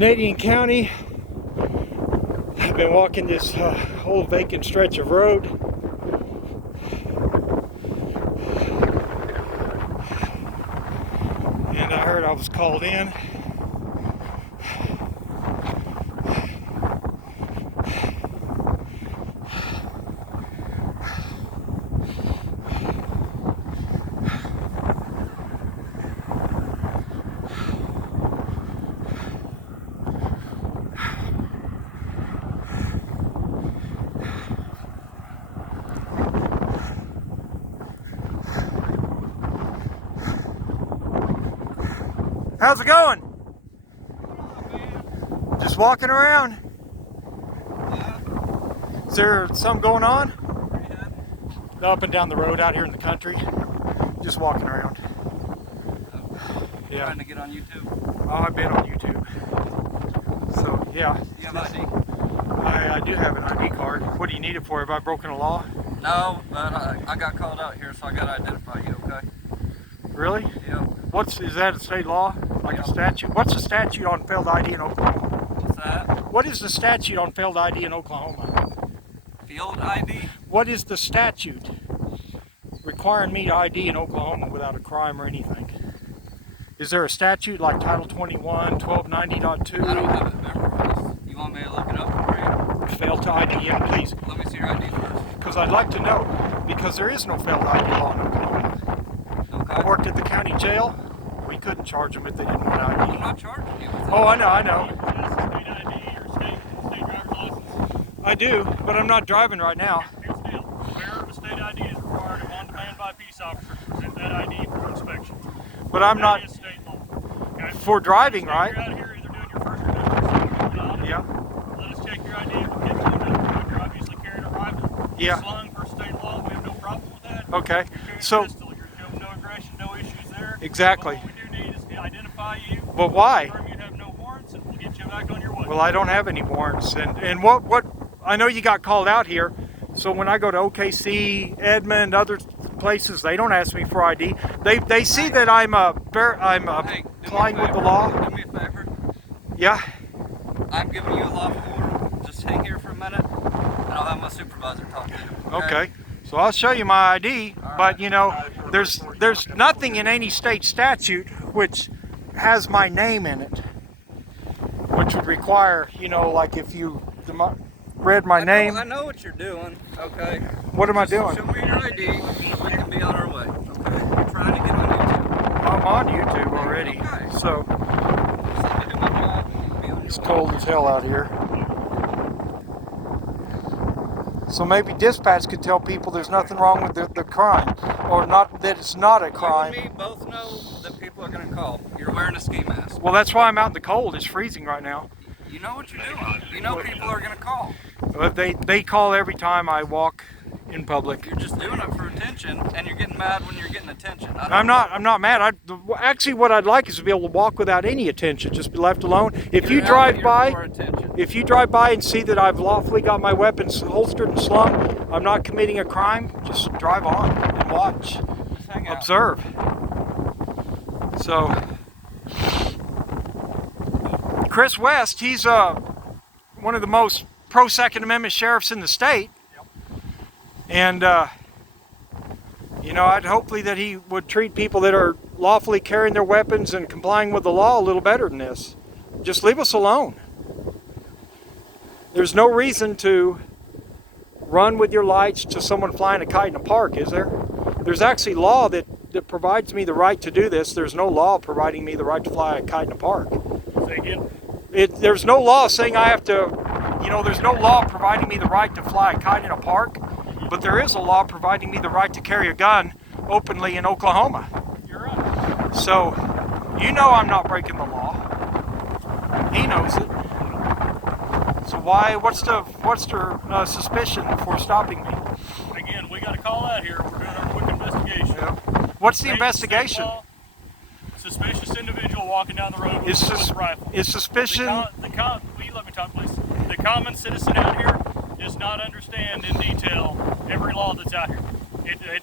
Canadian County. I've been walking this whole vacant stretch of road. And I heard I was called in. How's it going? Just walking around. Is there something going on? Up and down the road out here in the country. Just walking around. Yeah. Trying to get on YouTube? Oh, I've been on YouTube. So, yeah. You have ID? I do have an ID card. What do you need it for? Have I broken a law? No, but I got called out here, so I got to identify you, okay? Really? Yeah. Is that a state law? Like a statute? What's the statute on failed ID in Oklahoma? What's that? What is the statute on failed ID in Oklahoma? Field ID? What is the statute requiring me to ID in Oklahoma without a crime or anything? Is there a statute like Title 21, 1290.2? I don't have it memorized. You want me to look it up for you? Failed to ID, yeah, please. Let me see your ID first. Because I'd like to know, because there is no failed ID law in Oklahoma. Okay. I worked at the county jail. We couldn't charge them if they didn't want I'm ID. not charging you. Oh, I know. State ID or state driver's license? I do, but I'm not driving right now. Here's the deal. Where a state ID is required on demand by a peace officer to present that ID for inspection. But I'm not That is state law. Okay? for driving, You're right? out here either doing your first or second. Yeah. Let us check your ID. We'll get you in. You're obviously carrying a rifle. Yeah. Slung for state law. We have no problem with that. Okay. You're carrying So- a pistol. You're no aggression, no issues there. Exactly. But what we do need is to identify you. But why? Confirm you have no warrants, and we'll get you back on your way. Well, I don't have any warrants, and what I know you got called out here. So when I go to OKC, Edmond, other places, they don't ask me for ID. They see that I'm Hey, complying with the law. Do me a favor. Yeah. I'm giving you a lawful order. Just hang here for a minute, and I'll have my supervisor talk to you. Okay. So I'll show you my ID, but you know, there's nothing in any state statute which has my name in it, which would require, you know, like if you read my name. I know what you're doing, okay? What am I Just doing? Show me your ID, we can be on our way, okay? We're trying to get on YouTube. I'm on YouTube already. Okay. So Just let me do my job, and you can be on your it's way. cold as hell out here. So maybe dispatch could tell people there's nothing wrong with the crime, or not that it's not a crime. You and me both know that people are going to call. You're wearing a ski mask. Well, that's why I'm out in the cold. It's freezing right now. You know what you're doing. You know people are going to call. But they call every time I walk in public. You're just doing it for attention, and you're getting mad when you're getting attention. I'm not mad. Actually, what I'd like is to be able to walk without any attention, just be left alone. If you drive by, and see that I've lawfully got my weapons holstered and slung, I'm not committing a crime. Just drive on and watch, Just hang out. observe. So, Chris West, he's one of the most pro-Second Amendment sheriffs in the state. And, you know, I'd hopefully that he would treat people that are lawfully carrying their weapons and complying with the law a little better than this. Just leave us alone. There's no reason to run with your lights to someone flying a kite in a park, is there? There's actually law that provides me the right to do this. There's no law providing me the right to fly a kite in a park. Say again? There's no law saying I have to, you know, there's no law providing me the right to fly a kite in a park. But there is a law providing me the right to carry a gun openly in Oklahoma. You're right. So, you know I'm not breaking the law. He knows it. So what's the suspicion for stopping me? Again, we got a call out here. We're doing our quick investigation. Yeah. What's the State investigation? law, suspicious individual walking down the road with a rifle. Is suspicion? Will you let me talk, please? The common citizen out here does not understand in detail every law that's out here.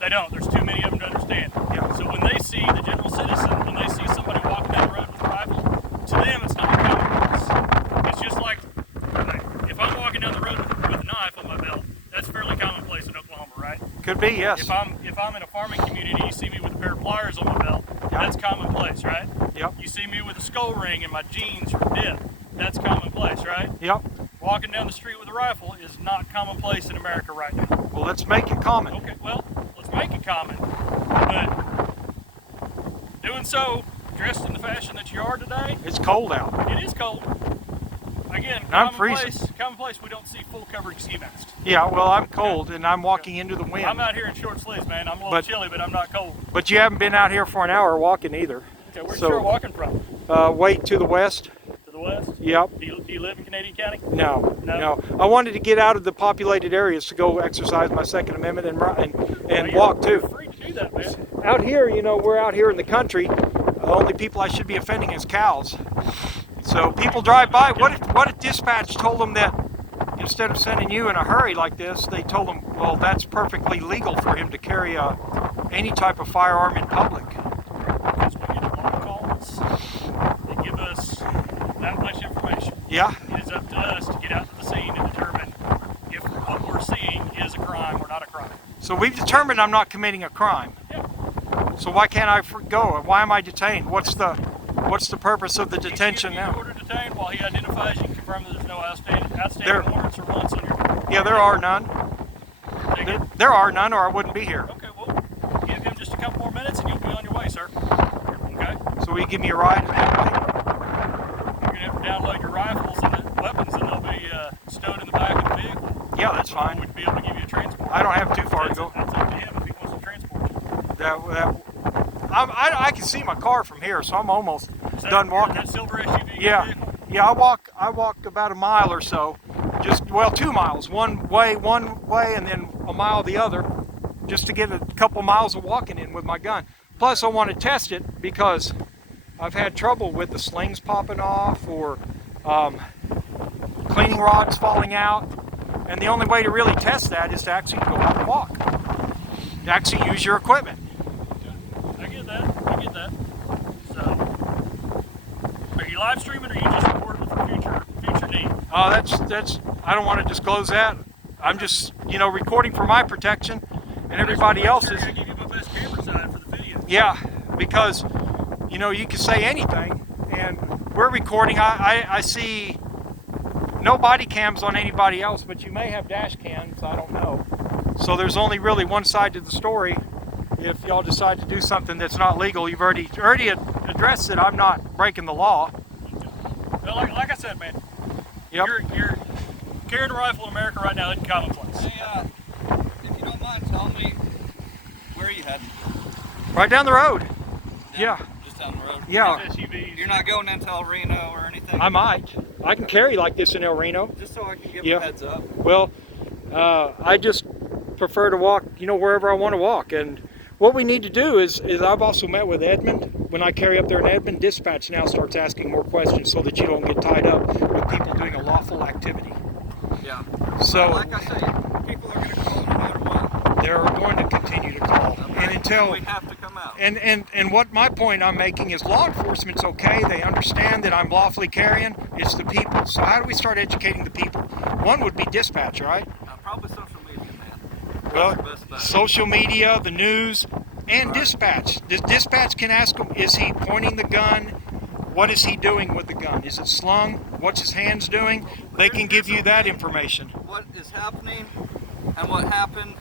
They don't. There's too many of them to understand. Yeah. So when they see the general citizen, when they see somebody walking down the road with a rifle, to them it's not common sense. be, yes. If I'm in a farming community, you see me with a pair of pliers on my belt, that's commonplace, right? Yep. You see me with a skull ring and my jeans from dip, that's commonplace, right? Yep. Walking down the street with a rifle is not commonplace in America right now. Well, let's make it common. Okay, well, let's make it common. But doing so, dressed in the fashion that you are today, It's cold out. it is cold. Again, I'm commonplace, we don't see full coverage ski masks. Yeah, well, I'm cold and I'm walking into the wind. I'm out here in short sleeves, man. I'm a little chilly, but I'm not cold. But you haven't been out here for an hour walking either. Okay, where's So- you walking from? Way to the west. To the west? Yep. Do you live in Canadian County? No. I wanted to get out of the populated areas to go exercise my Second Amendment and walk You're too. free to do that, man. Out here, we're out here in the country. The only people I should be offending is cows. So people drive by. What if dispatch told them that instead of sending you in a hurry like this, they told them, well, that's perfectly legal for him to carry any type of firearm in public. Because we get a lot of calls. They give us that much information. Yeah. It is up to us to get out to the scene and determine if what we're seeing is a crime or not a crime. So we've determined I'm not committing a crime. Yeah. So why can't I go? Why am I detained? What's the purpose of the detention He's now? order detained while he identifies you and confirms that there's no outstanding There- warrants or warrants on your. Yeah, there are none. Take it. There are none, or I wouldn't be here. Okay, well, give him just a couple more minutes and you'll be on your way, sir. Okay? So will you give me a ride? You're gonna have to download your rifles and the weapons, and they'll be stowed in the back of the vehicle. Yeah, that's fine. We'd be able to give you a transport. I don't have too far to go. That's up to him if he wants to transport you. I can see my car from here, so I'm almost Is that- done walking. That silver SUV Yeah, vehicle? yeah. I walk about a mile or so, 2 miles, one way, and then a mile the other, just to get a couple miles of walking in with my gun. Plus, I want to test it because I've had trouble with the slings popping off or cleaning rods falling out, and the only way to really test that is to actually go out and walk, to actually use your equipment. I get that. So, are you live streaming or are you just recording for future need? That's I don't want to disclose that. I'm just recording for my protection and everybody else's. I give you my best camera side for the video. Yeah, because you can say anything, and we're recording. I see no body cams on anybody else, but you may have dash cams. I don't know. So there's only really one side to the story. If y'all decide to do something that's not legal, you've already addressed it. I'm not breaking the law. Well, like I said, man, Yep. you're carrying a rifle in America right now isn't commonplace. Hey, if you don't mind telling me, where are you heading? Right down the road. Yeah. Just down the road? Yeah. SUVs. You're not going into El Reno or anything? I might. I can carry like this in El Reno. Just so I can give Yeah. a heads up. Well, I just prefer to walk, wherever I want to walk. And what we need to do is I've also met with Edmond. When I carry up there in Edmond, dispatch now starts asking more questions so that you don't get tied up with people doing a lawful activity. Yeah. So Like I say, people are going to call no matter what. they're going to continue to call. And until we have to come out. and what my point I'm making is law enforcement's okay. They understand that I'm lawfully carrying. It's the people. So how do we start educating the people? One would be dispatch, right? Probably social media, man. Well, That's the best bet. social media, the news, and dispatch. The dispatch can ask him, is he pointing the gun? What is he doing with the gun? Is it slung? What's his hands doing? They can give you that information. What is happening and what happened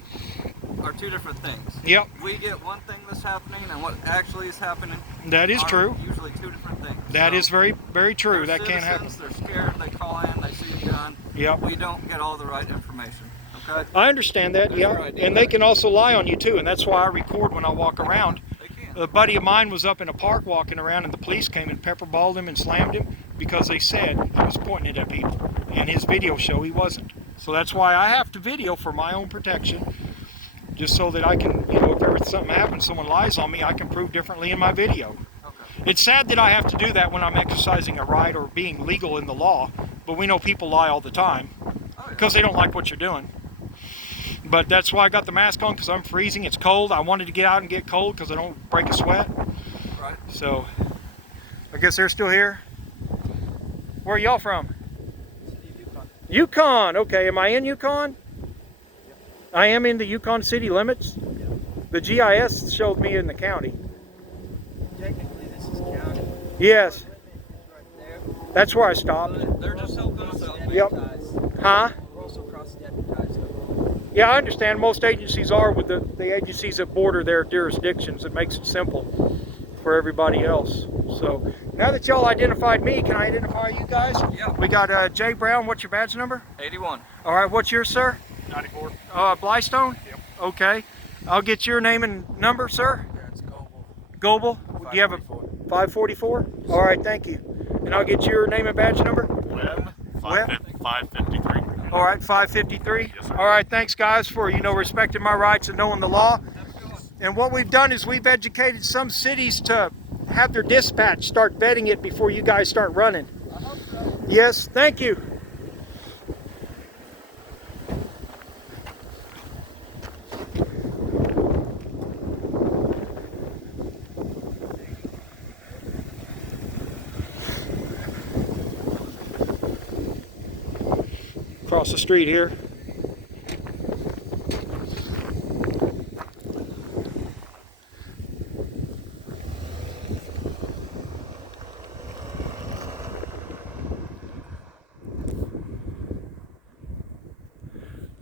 are two different things. Yep, We get one thing that's happening and what actually is happening that is are true. usually two different things. That So, is very, very true. they're That can't happen. citizens, They're scared, they call in, they see a gun. Yep. We don't get all the right information, okay? I understand that, That's yeah. right. And they can also lie on you too, and that's why I record when I walk around. They can. A buddy of mine was up in a park walking around, and the police came and pepperballed him and slammed him because they said he was pointing it at people. In his video show, he wasn't. So that's why I have to video for my own protection, just so that I can, if ever something happens, someone lies on me, I can prove differently in my video. Okay. It's sad that I have to do that when I'm exercising a right or being legal in the law, but we know people lie all the time Oh, yeah. because they don't like what you're doing. But that's why I got the mask on, because I'm freezing. It's cold. I wanted to get out and get cold because I don't break a sweat. Right. So I guess they're still here. Where are y'all from? Yukon. Okay, am I in Yukon? I am in the Yukon city limits. The GIS showed me in the county. Technically, this is county. Yes, Limit is right there. that's where I stopped. They're just helping us out. Yep. Deputized. Huh? We're also cross-deputized. though. Yeah, I understand. Most agencies are with the agencies that border their jurisdictions. It makes it simple for everybody else. So now that y'all identified me, can I identify you guys? Yeah. We got Jay Brown. What's your badge number? 81. All right. What's yours, sir? 94. Blystone? Yep. Okay. I'll get your name and number, sir. Yeah, it's Goble. Goble? Do you have a 544? All right, thank you. And I'll get your name and badge number. Webb, Webb? 553. All right, 553. Yes, sir. All right, thanks guys for, respecting my rights and knowing the law. And what we've done is we've educated some cities to have their dispatch start vetting it before you guys start running. I hope so. Yes, thank you. Across the street here.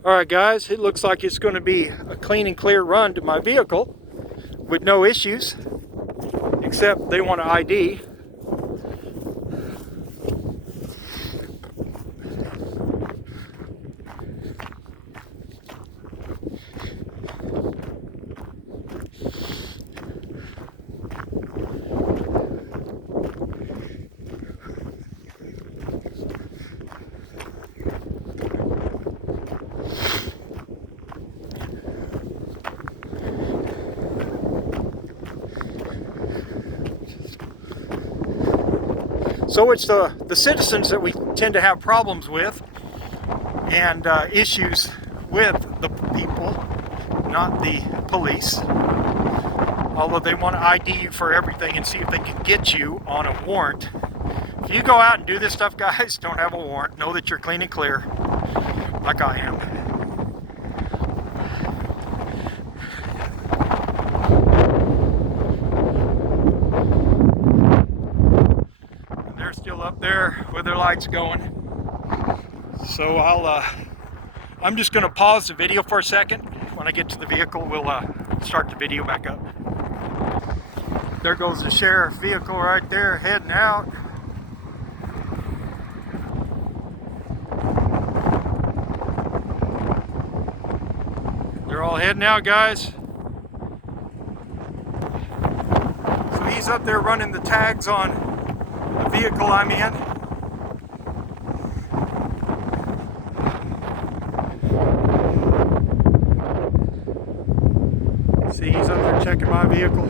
All right, guys, it looks like it's going to be a clean and clear run to my vehicle with no issues, except they want an ID. So it's the citizens that we tend to have problems with and issues with the people, not the police. Although they want to ID you for everything and see if they can get you on a warrant. If you go out and do this stuff, guys, don't have a warrant. Know that you're clean and clear, like I am. Still up there with their lights going. So I'm just going to pause the video for a second. When I get to the vehicle, we'll start the video back up. There goes the sheriff vehicle right there heading out. They're all heading out, guys. So he's up there running the tags on the vehicle I'm in. See, he's up there checking my vehicle.